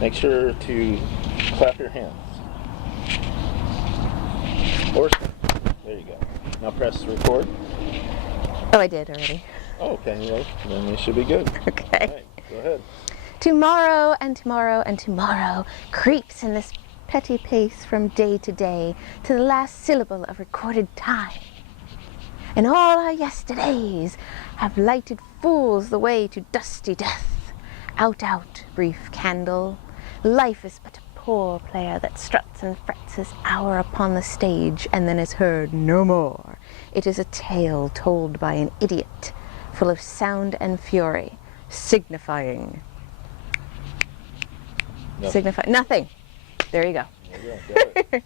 Make sure to clap your hands. Or, there you go. Now press record. Oh, I did already. Oh, okay, well, then it should be good. Okay. All right, go ahead. Tomorrow and tomorrow and tomorrow creeps in this petty pace from day to day to the last syllable of recorded time. And all our yesterdays have lighted fools the way to dusty death. Out, out, brief candle. Life is but a poor player that struts and frets his hour upon the stage and then is heard no more. It is a tale told by an idiot, full of sound and fury, signifying Nothing. Nothing. There you go. There you go. Got it.